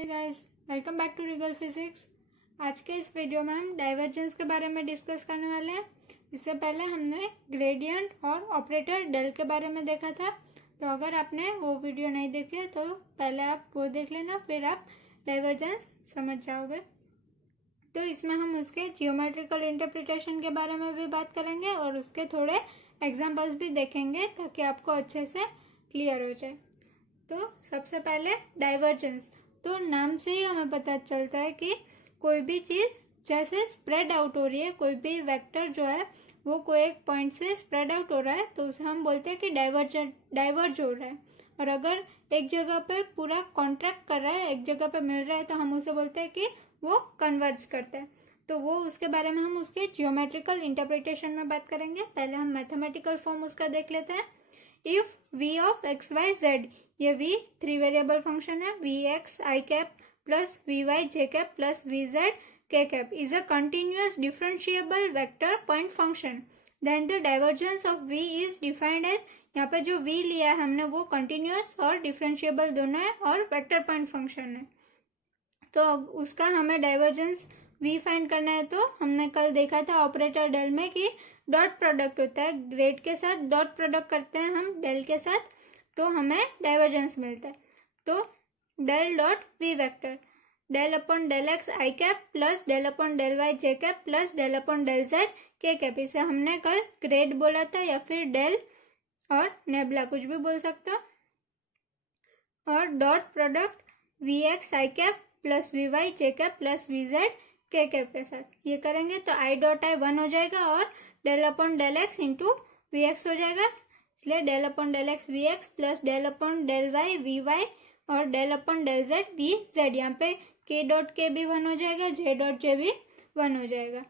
Hey guys, welcome back to regal physics. आज के इस वीडियो में हम डाइवर्जेंस के बारे में डिस्कस करने वाले हैं। इससे पहले हमने ग्रेडियंट और ऑपरेटर डेल के बारे में देखा था, तो अगर आपने वो वीडियो नहीं देखे तो पहले आप वो देख लेना, फिर आप डाइवर्जेंस समझ जाओगे। तो इसमें हम उसके जियोमेट्रिकल इंटरप्रिटेशन के बारे में भी बात करेंगे और उसके थोड़े एग्जाम्पल्स भी देखेंगे ताकि आपको अच्छे से क्लियर हो जाए। तो सबसे पहले डाइवर्जेंस, तो नाम से ही हमें पता चलता है कि कोई भी चीज़ जैसे स्प्रेड आउट हो रही है, कोई भी वेक्टर जो है वो कोई एक पॉइंट से स्प्रेड आउट हो रहा है, तो उसे हम बोलते हैं कि डाइवर्ज हो रहा है। और अगर एक जगह पे पूरा कॉन्ट्रैक्ट कर रहा है, एक जगह पे मिल रहा है, तो हम उसे बोलते हैं कि वो कन्वर्ज करता है। तो वो उसके बारे में हम उसके जियोमेट्रिकल इंटरप्रिटेशन में बात करेंगे। पहले हम मैथमेटिकल फॉर्म उसका देख लेते हैं। If v of x y z, ये v 3 वेरिएबल फंक्शन है, v x I cap plus we Y J cap plus V Z के cap is a continuous differentiable vector point function, then the divergence of v is defined as, यहाँ पे जो v लिया है हमने वो continuous और डिफरेंशिएबल दोनों है और वेक्टर पॉइंट फंक्शन है। तो उसका हमें डाइवर्जेंस v फाइंड करना है। तो हमने कल देखा था ऑपरेटर डेल में कि डॉट प्रोडक्ट होता है, ग्रेड के साथ डॉट प्रोडक्ट करते हैं हम डेल के साथ, तो हमें डाइवर्जेंस मिलता है। तो del dot we vector del upon del x I cap plus del upon del Y J cap plus del upon del Z के कैप, इसे हमने कल ग्रेड बोला था या फिर डेल और नेबला कुछ भी बोल सकते हो। और dot product V x I cap plus we Y J cap plus V Z के कैप के साथ ये करेंगे तो आई डॉट आई 1 हो जाएगा और del upon del x into v x हो जाएगा, इसलिए del upon del x v x plus del upon del y v y और del upon del z v z. यहाँ पे के डॉट के भी 1 हो जाएगा, जे डॉट जे भी 1 हो जाएगा।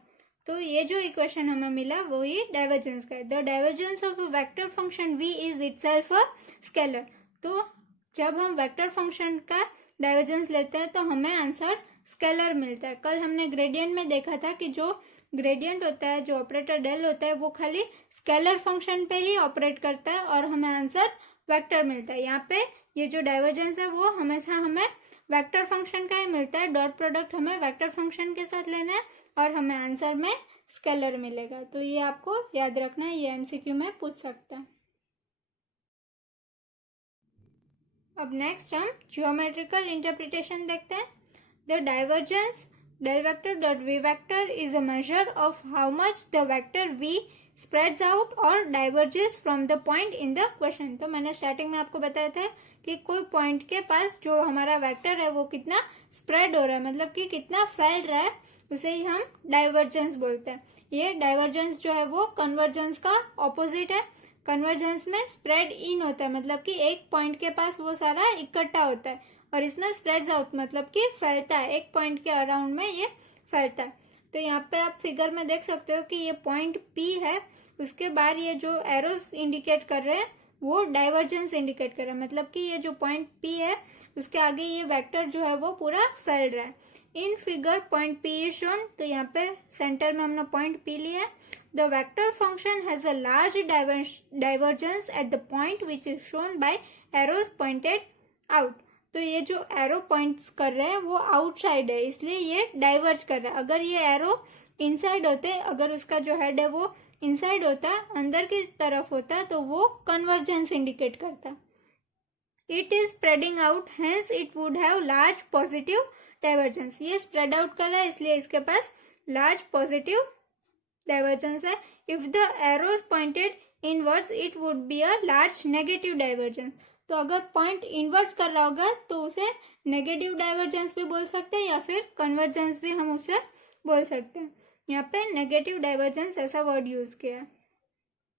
तो ये जो इक्वेशन हमें मिला वो ही डाइवर्जेंस का है। The divergence of a vector function v is itself a scalar. तो जब हम वेक्टर फंक्शन का डाइवर्जेंस लेते हैं तो हमें आंसर स्केलर मिलता है। कल हमने ग्रेडियंट में देखा था कि जो ग्रेडियंट होता है, जो ऑपरेटर डेल होता है, वो खाली स्केलर फंक्शन पे ही ऑपरेट करता है और हमें आंसर वेक्टर मिलता है। यहाँ पे ये जो डाइवर्जेंस है वो हमेशा हमें वेक्टर फंक्शन का ही मिलता है। डॉट प्रोडक्ट हमें वेक्टर फंक्शन के साथ लेना है और हमें आंसर में स्केलर मिलेगा। तो ये आपको याद रखना है, ये एमसीक्यू में पूछ सकता है। अब नेक्स्ट हम ज्योमेट्रिकल इंटरप्रिटेशन देखते हैं। The divergence del vector dot v vector is a measure of how much the vector v spreads out or diverges from the point in the question। तो मैंने स्टार्टिंग में आपको बताया था कि कोई पॉइंट के पास जो हमारा वेक्टर है वो कितना स्प्रेड हो रहा है, मतलब कि कितना फैल रहा है, उसे ही हम डाइवर्जेंस बोलते हैं। ये डाइवर्जेंस जो है वो कन्वर्जेंस का ऑपोजिट है। कन्वर्जेंस में स्प्रेड इन होता है, मतलब कि एक पॉइंट के पास वो सारा इकट्ठा होता है, और इसमें स्प्रेड्स आउट मतलब कि फैलता है, एक पॉइंट के अराउंड में ये फैलता है। तो यहाँ पे आप फिगर में देख सकते हो कि ये पॉइंट P है, उसके बाद ये जो एरोस इंडिकेट कर रहे हैं वो डाइवर्जेंस इंडिकेट कर रहा है, मतलब कि ये जो पॉइंट P है उसके आगे ये वेक्टर जो है वो पूरा फैल रहा है। In figure point P is shown, तो यहाँ पे सेंटर में हमने पॉइंट P लिया है। The vector function has a large divergence eight the point which is shown by arrows pointed out. तो ये जो एरो पॉइंट्स कर रहे हैं वो आउटसाइड है, इसलिए ये डाइवर्ज कर रहा है। अगर ये एरो इनसाइड होते, अगर उसका जो हेड है वो इनसाइड होता, अंदर की तरफ होता, तो वो कन्वर्जेंस इंडिकेट करता। It is spreading out, hence it would have large positive divergence. ये स्प्रेड आउट कर रहा है इसलिए इसके पास लार्ज पॉजिटिव डाइवर्जेंस है। If the arrows pointed inwards it would be a large negative divergence. तो अगर पॉइंट इनवर्ट्स कर रहा होगा तो उसे नेगेटिव डाइवर्जेंस भी बोल सकते हैं या फिर कन्वर्जेंस भी हम उसे बोल सकते हैं। यहाँ पे नेगेटिव डाइवर्जेंस ऐसा वर्ड यूज किया है।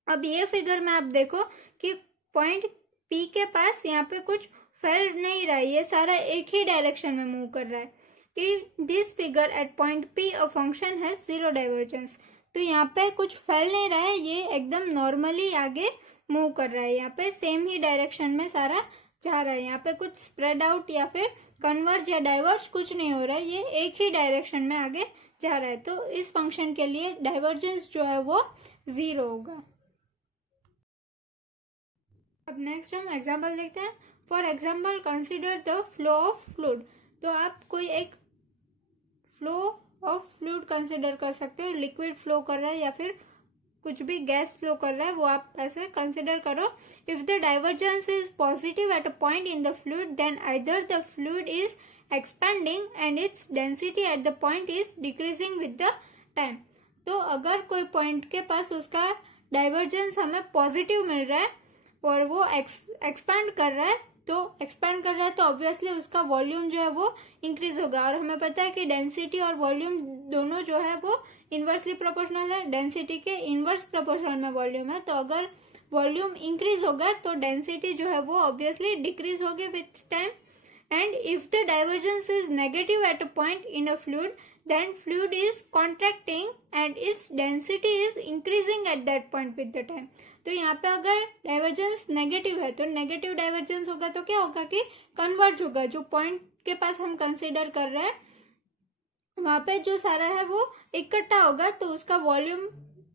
अब ये फिगर में आप देखो कि पॉइंट P के पास यहाँ पे कुछ फैल नहीं रहा है, ये सारा एक ही डायरेक्शन में मूव कर रहा है। In this figure at point P a function has zero divergence. तो यहाँ पे कुछ फैल नहीं रहा है, ये एकदम नॉर्मली आगे मूव कर रहा है, यहाँ पे सेम ही डायरेक्शन में सारा जा रहा है। यहाँ पे कुछ स्प्रेड आउट या फिर कन्वर्ज या डाइवर्ज कुछ नहीं हो रहा है, ये एक ही डायरेक्शन में आगे जा रहा है। तो इस फंक्शन के लिए डाइवर्जेंस जो है वो 0 होगा। अब नेक्स्ट हम एग्जाम्पल देखते हैं। For example consider the flow of fluid. तो आप कोई एक फ्लो ऑफ फ्लूइड कंसिडर कर सकते हो, लिक्विड फ्लो कर रहा है या फिर कुछ भी गैस फ्लो कर रहा है, वो आप ऐसे कंसिडर करो. If the divergence is positive at a point in the fluid then either the fluid is expanding and its density at the point is decreasing with the time. तो अगर कोई पॉइंट के पास उसका डाइवर्जेंस हमें positive मिल रहा है और वो एक्सपेंड कर रहा है तो ऑब्वियसली उसका वॉल्यूम जो है वो इंक्रीज होगा. और हमें पता है कि डेंसिटी और वॉल्यूम दोनों जो है वो इन्वर्सली प्रोपोर्शनल है. डेंसिटी के इन्वर्स प्रोपोर्शनल में वॉल्यूम है. तो अगर वॉल्यूम इंक्रीज होगा तो डेंसिटी जो है वो ऑब्वियसली डिक्रीज होगी with time. And if the divergence is negative eight a point in a fluid then fluid is contracting and its density is increasing at that point with the time. तो यहाँ पे अगर divergence negative है तो negative divergence होगा तो क्या होगा कि कन्वर्ज होगा. जो पॉइंट के पास हम कंसीडर कर रहे हैं वहां पे जो सारा है वो इकट्ठा होगा तो उसका वॉल्यूम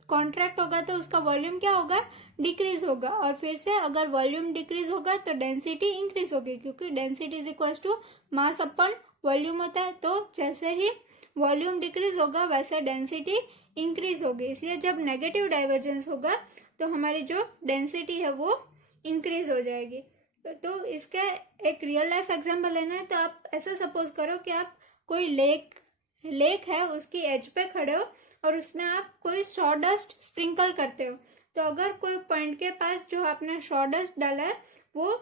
कॉन्ट्रैक्ट होगा तो उसका वॉल्यूम क्या होगा, डिक्रीज होगा. और फिर से अगर वॉल्यूम डिक्रीज होगा तो डेंसिटी इंक्रीज होगी क्योंकि density is equal to mass upon volume होता है. तो जैसे ही वॉल्यूम डिक्रीज होगा वैसे डेंसिटी इंक्रीज होगी. इसलिए जब नेगेटिव डाइवर्जेंस होगा तो हमारी जो डेंसिटी है वो इंक्रीज हो जाएगी. तो इसका एक रियल लाइफ एग्जांपल लेना है तो आप ऐसा सपोज करो कि आप कोई लेक है उसकी एज पे खड़े हो और उसमें आप कोई सॉडस्ट स्प्रिंकल करते हो. तो अगर कोई पॉइंट के पास जो आपने सॉडस्ट डाला है वो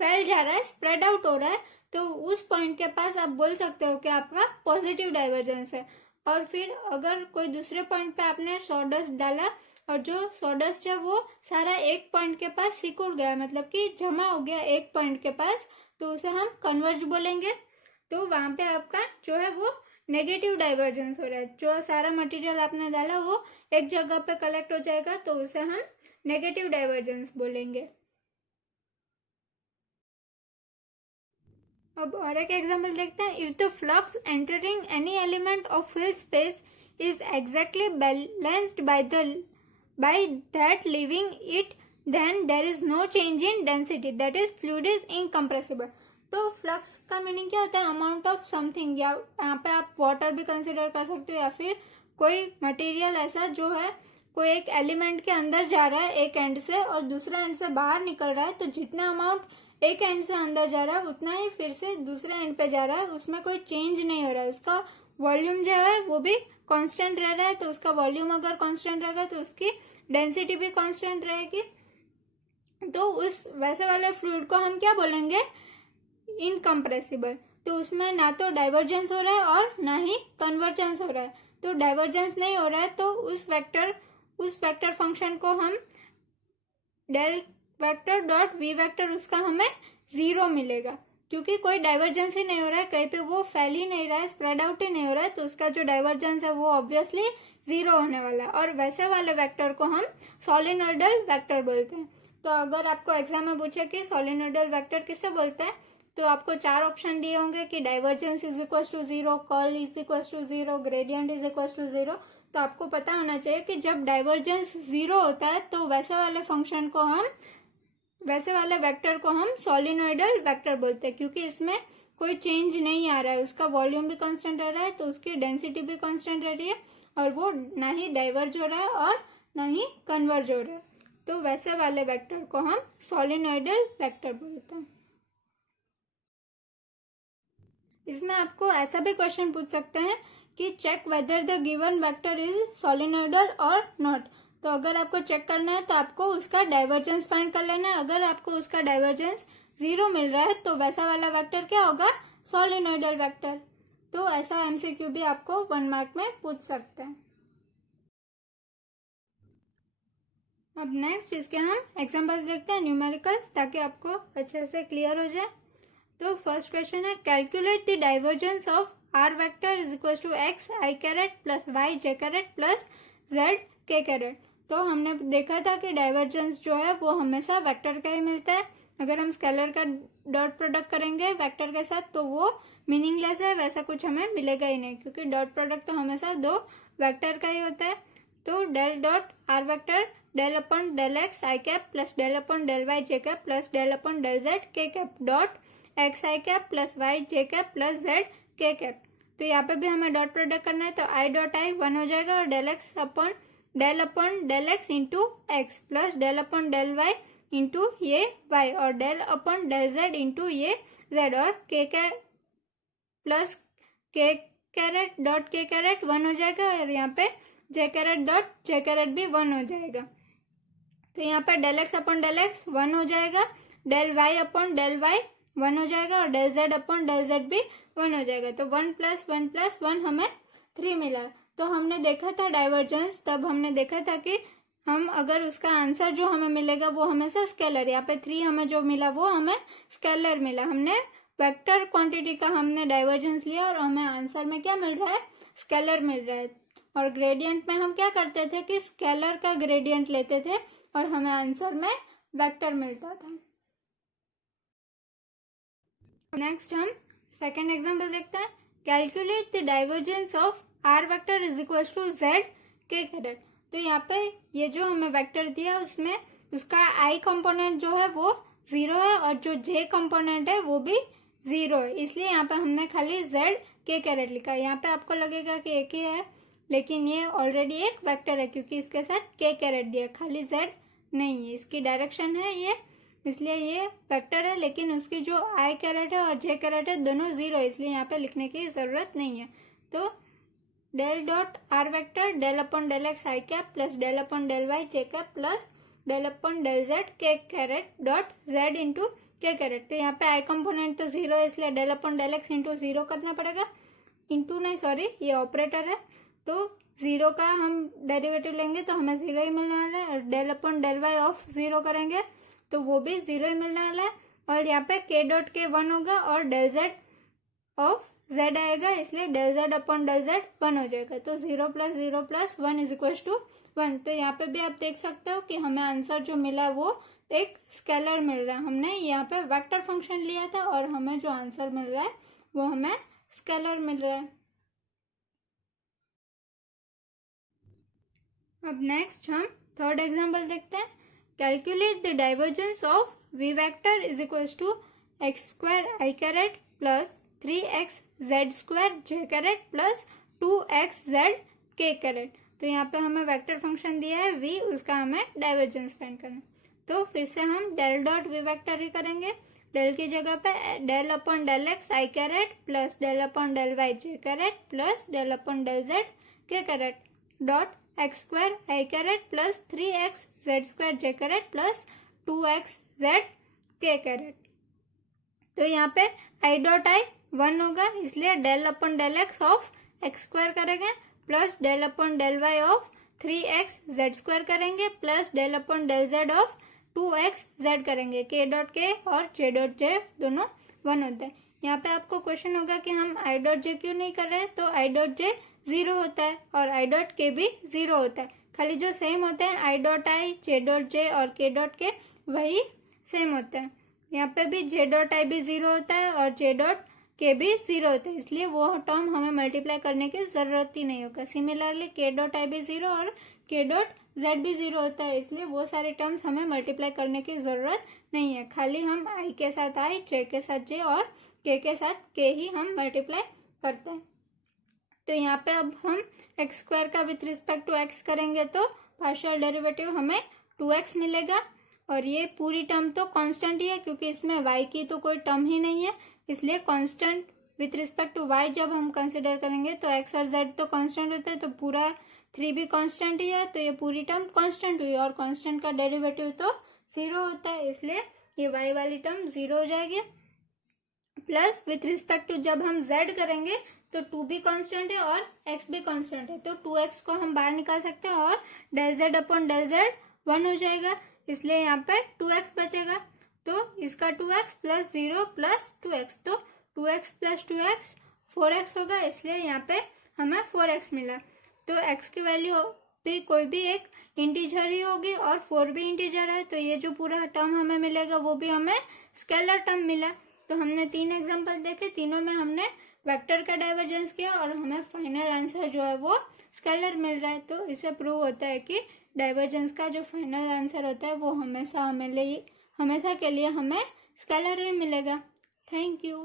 फैल जा रहा है, स्प्रेड आउट हो रहा है, तो उस पॉइंट के पास आप बोल सकते हो कि आपका पॉजिटिव डाइवर्जेंस है. और फिर अगर कोई दूसरे पॉइंट पे आपने सॉडस्ट डाला और जो सॉडस्ट है वो सारा एक पॉइंट के पास सिकुड़ गया, मतलब कि जमा हो गया एक पॉइंट के पास, तो उसे हम कन्वर्ज बोलेंगे. तो वहां पे आपका जो है वो नेगेटिव डाइवर्जेंस हो रहा है. जो सारा मटेरियल आपने डाला वो एक जगह पे कलेक्ट हो जाएगा तो उसे हम नेगेटिव डाइवर्जेंस बोलेंगे. अब और एक एग्जांपल देखते हैं. If the flux entering any element of filled space is exactly balanced by that leaving it then there is no change in density that is fluid is incompressible. तो flux का meaning क्या होता है, amount of something. या यहाँ पे आप water भी कंसिडर कर सकते हो या फिर कोई मटेरियल ऐसा जो है कोई एक एलिमेंट के अंदर जा रहा है एक एंड से और दूसरे एंड से बाहर निकल रहा है. तो जितना अमाउंट एक एंड से अंदर जा रहा है उतना ही फिर से दूसरे एंड पे जा रहा है, उसमें कोई चेंज नहीं हो रहा है. उसका वॉल्यूम जो है वो भी कांस्टेंट रह रहा है. तो उसका वॉल्यूम अगर कांस्टेंट रहेगा तो उसकी डेंसिटी भी कांस्टेंट रहेगी. तो उस वैसे वाले फ्लूइड को हम क्या बोलेंगे, इनकम्प्रेसिबल. तो उसमें ना तो डाइवर्जेंस हो रहा है और ना ही कन्वर्जेंस हो रहा है. तो डाइवर्जेंस नहीं हो रहा है तो उस वेक्टर फंक्शन को हम del vector dot we vector उसका हमें 0 मिलेगा क्योंकि कोई डाइवर्जेंस ही नहीं हो रहा है, कहीं पे वो फैल ही नहीं रहा है, स्प्रेड आउट ही नहीं हो रहा है. तो उसका जो डाइवर्जेंस है वो ऑब्वियसली 0 होने वाला है. और वैसे वाले वेक्टर को हम सोलेनोइडल वेक्टर बोलते हैं. तो अगर आपको एग्जाम में पूछे कि सोलेनोइडल वेक्टर किसे बोलते हैं तो आपको 4 ऑप्शन दिए होंगे कि divergence is equal to 0, curl is equal to 0, gradient is equal to 0. तो आपको पता होना चाहिए कि जब डाइवर्जेंस 0 होता है तो वैसे वाले वेक्टर को हम सोलेनोइडल वेक्टर बोलते हैं क्योंकि इसमें कोई चेंज नहीं आ रहा है. उसका वॉल्यूम भी कांस्टेंट रह रहा है तो उसकी डेंसिटी भी कांस्टेंट रह रही है और वो ना ही डाइवर्ज हो रहा है और ना ही कन्वर्ज हो रहा है. तो वैसे वाले वेक्टर को हम सोलेनोइडल वेक्टर बोलते हैं. इसमें आपको ऐसा भी क्वेश्चन पूछ सकते हैं कि check whether the given vector is solenoidal और नॉट. तो अगर आपको चेक करना है तो आपको उसका डाइवर्जेंस फाइंड कर लेना है. अगर आपको उसका डाइवर्जेंस 0 मिल रहा है तो वैसा वाला वेक्टर क्या होगा, सोलेनोइडल वेक्टर. तो ऐसा एमसीक्यू भी आपको 1 मार्क में पूछ सकते हैं. अब नेक्स्ट इसके हम एग्जांपल्स देखते हैं न्यूमेरिकल्स ताकि आपको अच्छे से क्लियर हो जाए. तो फर्स्ट क्वेश्चन है calculate the divergence of R vector is equal to X I caret plus Y J caret plus Z के कैरेट. तो हमने देखा था कि डाइवर्जेंस जो है वो हमेशा वेक्टर का ही मिलता है. अगर हम स्केलर का डॉट प्रोडक्ट करेंगे वेक्टर के साथ तो वो मीनिंगलेस है, वैसा कुछ हमें मिलेगा ही नहीं क्योंकि डॉट प्रोडक्ट तो हमेशा 2 वेक्टर का ही होता है. तो del dot r vector del upon del x आई cap plus del upon del Y जे cap plus del upon del Z के कैप डॉट एक्स आई कैप प्लस वाई जे कैप प्लस जेड के cap. तो यहाँ पे भी हमें डॉट प्रोडक्ट करना है, तो आई डॉट आई 1 हो जाएगा और del upon del x into X plus del upon del Y into ये वाई और del upon del Z into ये जेड और के प्लस के कैरेट डॉट के कैरेट 1 हो जाएगा और यहाँ पे J caret dot J caret भी 1 हो जाएगा। तो यहाँ पे del X upon del X 1 हो जाएगा, del Y upon del Y 1 हो जाएगा और del Z upon del Z भी 1 हो जाएगा। तो 1 प्लस 1 प्लस 1 हमें 3 मिला। तो हमने देखा था डाइवर्जेंस, तब हमने देखा था कि हम अगर उसका आंसर जो हमें मिलेगा वो हमेशा स्केलर, यहाँ पे 3 हमें जो मिला वो हमें स्केलर मिला। हमने वेक्टर क्वांटिटी का हमने डाइवर्जेंस लिया और हमें आंसर में क्या मिल रहा है, स्केलर मिल रहा है। और ग्रेडियंट में हम क्या करते थे कि स्केलर का ग्रेडियंट लेते थे और हमें आंसर में वेक्टर मिलता था। नेक्स्ट हम सेकेंड एग्जाम्पल देखते हैं। Calculate the divergence of R vector is equal to Z के कैरेट। तो यहाँ पे ये जो हमें वेक्टर दिया उसमें उसका आई कंपोनेंट जो है वो 0 है और जो जे कंपोनेंट है वो भी 0 है, इसलिए यहाँ पे हमने खाली जेड के कैरेट लिखा। यहाँ पे आपको लगेगा कि एक ही है, लेकिन ये ऑलरेडी एक वेक्टर है क्योंकि इसके साथ के कैरेट दिया, खाली जेड नहीं है। इसकी डायरेक्शन है ये, इसलिए ये वेक्टर है, लेकिन उसकी जो आई कैरेट है और जे कैरेट है दोनों 0 है, इसलिए यहाँ पे लिखने की ज़रूरत नहीं है। तो del dot r vector del upon del x आई cap plus del upon del Y जे cap plus del upon del Z के caret dot z into k caret. तो यहाँ पे आई कंपोनेंट तो 0 है, इसलिए del upon del x into 0 करना पड़ेगा। Into नहीं, सॉरी, ये ऑपरेटर है, तो 0 का हम डेरिवेटिव लेंगे तो हमें 0 ही मिलने वाला है। और del upon del Y of 0 करेंगे तो वो भी 0 ही मिलने वाला है। और यहाँ पे के डॉट के 1 होगा और डेल जेड ऑफ जेड आएगा, इसलिए del Z upon del Z 1 हो जाएगा। तो 0 प्लस 1 इज इक्वल टू 1। तो यहाँ पे भी आप देख सकते हो कि हमें आंसर जो मिला वो एक स्केलर मिल रहा है। हमने यहाँ पे वेक्टर फंक्शन लिया था और हमें जो आंसर मिल रहा है वो हमें स्केलर मिल रहा है। अब नेक्स्ट हम थर्ड एग्जाम्पल देखते हैं। Calculate the divergence of V vector is equal to X square I caret plus 3x Z square J caret plus 2x Z के कैरेट। तो यहाँ पे हमें वेक्टर फंक्शन दिया है v, उसका हमें डाइवर्जेंस फाइंड करना है। तो फिर से हम डेल डॉट वी वेक्टर ही करेंगे। डेल की जगह पे डेल अपॉन डेल एक्स आई caret plus del upon del Y जे caret plus del upon del Z के कैरेट डॉट एक्स स्क्वायर आई caret plus 3x Z square जे कैरेट प्लस 2x जेड के caret. तो यहाँ पे i dot i 1 होगा, इसलिए del upon del x of x square करेंगे plus del upon del Y of 3x Z square करेंगे plus del upon del z of 2x z करेंगे। K dot के और जे डॉट जे दोनों 1 होते हैं। यहाँ पे आपको क्वेश्चन होगा कि हम आई डॉट जे क्यों नहीं कर रहे हैं, तो आई डॉट जे 0 होता है और आई डॉट के भी 0 होता है। खाली जो सेम होते हैं आई डॉट आई, जे डॉट जे और के डॉट के वही सेम होते हैं। यहाँ पे भी जे डॉट आई भी 0 होता है और जे डॉट के भी 0 होता है, इसलिए वो टर्म हमें मल्टीप्लाई करने की ज़रूरत ही नहीं होगा। सिमिलरली के डॉट आई भी 0 और के डॉट जेड भी 0 होता है, इसलिए वो सारे टर्म्स हमें मल्टीप्लाई करने की ज़रूरत नहीं है। खाली हम आई के साथ आई, जे के साथ जे और के साथ के ही हम मल्टीप्लाई करते हैं। तो यहाँ पे अब हम एक्स स्क्वायर का विथ रिस्पेक्ट टू एक्स करेंगे तो पार्शियल डेरिवेटिव हमें 2x मिलेगा। और ये पूरी टर्म तो कांस्टेंट ही है क्योंकि इसमें y की तो कोई टर्म ही नहीं है, इसलिए constant with respect to y जब हम कंसिडर करेंगे तो x और z तो कांस्टेंट होता है, तो पूरा 3 भी कांस्टेंट ही है, तो ये पूरी टर्म कांस्टेंट हुई। और कांस्टेंट का डेरिवेटिव तो 0 होता है, इसलिए ये y वाली टर्म 0 हो जाएगी। प्लस विथ रिस्पेक्ट टू जब हम z करेंगे तो 2 भी कांस्टेंट है और x भी कांस्टेंट है, तो 2x को हम बाहर निकाल सकते हैं और del z upon del z 1 हो जाएगा, इसलिए यहाँ पे 2x बचेगा। तो इसका 2x प्लस 0 प्लस 2x, तो 2x प्लस 2x 4x होगा, इसलिए यहाँ पे हमें 4x मिला। तो x की वैल्यू भी कोई भी एक इंटीजर ही होगी और 4 भी इंटीजर है, तो ये जो पूरा टर्म हमें मिलेगा वो भी हमें स्केलर टर्म मिला। तो हमने 3 एग्जाम्पल देखे, तीनों में हमने वेक्टर का डाइवर्जेंस किया और हमें फाइनल आंसर जो है वो स्केलर मिल रहा है। तो इससे प्रूव होता है कि डाइवर्जेंस का जो फाइनल आंसर होता है वो हमेशा के लिए हमें स्केलर ही मिलेगा। Thank you.